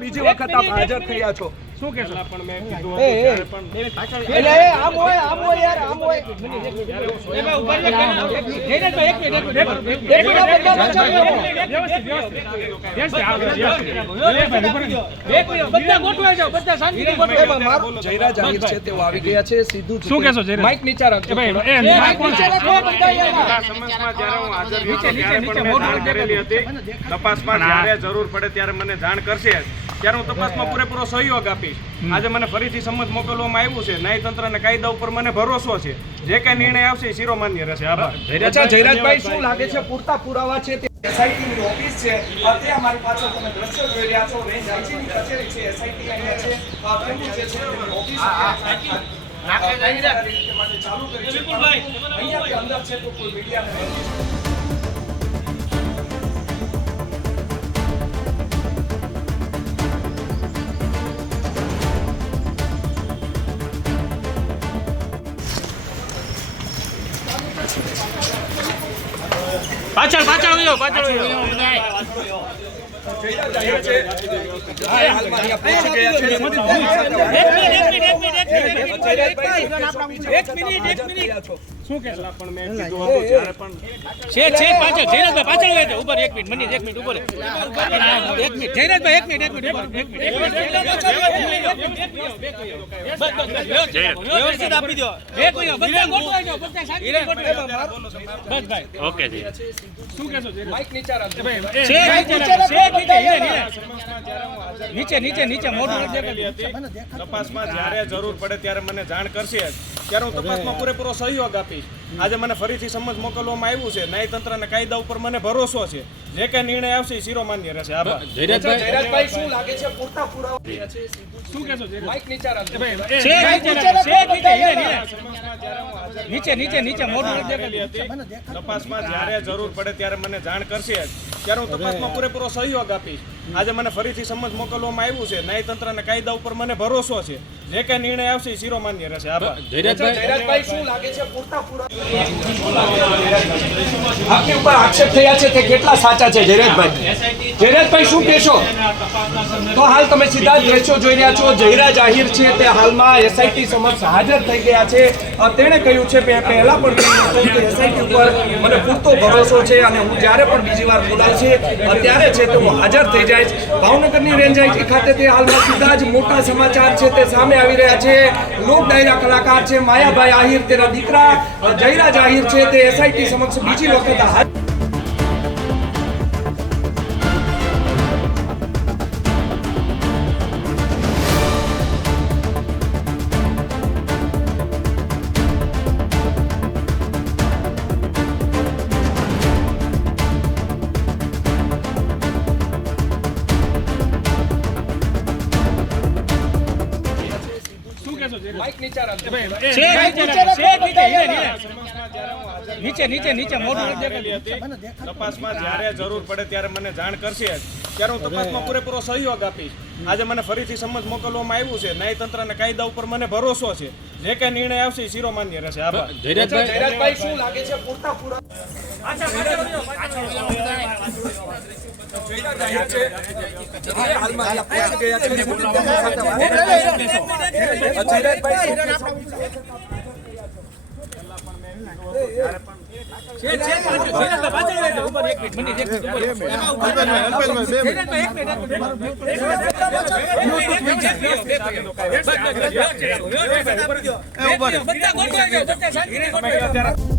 બીજી વખત આપ હાજર થયા છો, શું કહેશો? જયરા જાહેર છે તેઓ આવી ગયા છે, સીધું શું કહેશો? માઈક નીચે રાખજો. તપાસમાં જ્યારે જરૂર પડે ત્યારે મને જાણ કરશે, ત્યારે હું તપાસમાં પૂરેપૂરો સહયોગ આપીશ. આજે મને ફરીથી સમજ મોકલવામાં આવ્યું છે. ન્યાયતંત્ર અને કાયદા ઉપર મને ભરોસો છે. જે કઈ નિર્ણય આવશે શિરોમાન્ય રહેશે. આભાર. જયરાજભાઈ, શું લાગે છે પૂરતા પુરાવા છે? એસઆઈટીની ઓફિસ છે, તે અમારી પાછળ તમે દ્રશ્યો જોઈ રહ્યા છો. રેન્જ આઈજીની કચેરી છે, એસઆઈટી અહીંયા છે, કેવું છે ઓફિસ ચાલુ કરી છે. અહીંયાથી અંદર છે તો કોઈ મીડિયાને પાછળ આવ્યો. શું કે પણ મેં કીધું હતું જ્યારે પણ છે પાછળ જયરાજભાઈ પાછળ હોય છે. ઉપર 1 મિનિટ 1 મિનિટ ઉપર 1 મિનિટ જયરાજભાઈ 1 મિનિટ વ્યવસ્થિત આપી દો. ઓકે જી, શું કહેશો? માઈક નીચે રાખજો. નીચે મોઢું તપાસમાં જ્યારે જરૂર પડે ત્યારે મને જાણ કરશે, ત્યારે હું તપાસમાં પૂરેપૂરો સહયોગ આપીશ. આજે મને ફરીથી સમજ મોકલવામાં આવ્યું છે. ન્યાયતંત્ર અને કાયદા ઉપર મને ભરોસો છે. જે કઈ નિર્ણય આવશે શિરોમાન્ય રહેશે. આભાર. જયરાજભાઈ, શું લાગે છે પૂરતા પુરાવા છે? શું કહેશો? માઈક નીચે રાખજો. નીચે મોઢું તપાસમાં જ્યારે જરૂર પડે ત્યારે મને જાણ કરશે, ત્યારે હું તપાસમાં પૂરેપૂરો સહયોગ આપીશ. આજે મને ફરીથી સમજ મોકલવામાં આવ્યું છે. ન્યાયતંત્ર અને કાયદા ઉપર મને ભરોસો છે. જે કઈ નિર્ણય આવશે શિરોમાન્ય રહેશે. આભાર. જયરાજભાઈ, શું લાગે છે પૂરતા પુરાવા આપની ઉપર આક્ષેપ થયા છે તે કેટલા સાચા છે? જયરાજભાઈ શું કહેશો? તો હાલ તમે સીધા જ દ્રશ્યો જોઈ રહ્યા છો. જયરા જાહેર છે તે હાલમાં એસઆઈટી સમક્ષ હાજર થઈ ગયા છે. તેણે કહ્યું છે પહેલા પણ કહ્યું કે એસઆઈટી ઉપર મને પૂરતો ભરોસો છે અને હું જ્યારે પણ બીજી વાર બોલાવશે ત્યારે છે તો હું હાજર થઈ જઈશ. ભાવનગરની રેન્જ આઈટી ખાતે તે હાલમાં સીધા જ મોટા સમાચાર છે તે સામે આવી રહ્યા છે. લોક ડાયરા કલાકાર છે માયાભાઈ આહિર, તેના દીકરા જયરા જાહેર છે તે એસઆઈટી સમક્ષ બીજી વખત હાજર. માઈક નીચે રાખજો. નીચે મોઢું તપાસમાં જ્યારે જરૂર પડે ત્યારે મને જાણ કરશે, ત્યારે હું તપાસમાં પૂરેપૂરો સહયોગ આપીશ. આજે મને ફરીથી સમજ મોકલવામાં આવ્યું છે. ન્યાયતંત્ર અને કાયદા ઉપર મને ભરોસો છે. જે કઈ નિર્ણય આવશે શિરોમાન્ય રહેશે. આભાર. જયરાજભાઈ, શું લાગે છે પૂરતા પુરાવા? બધા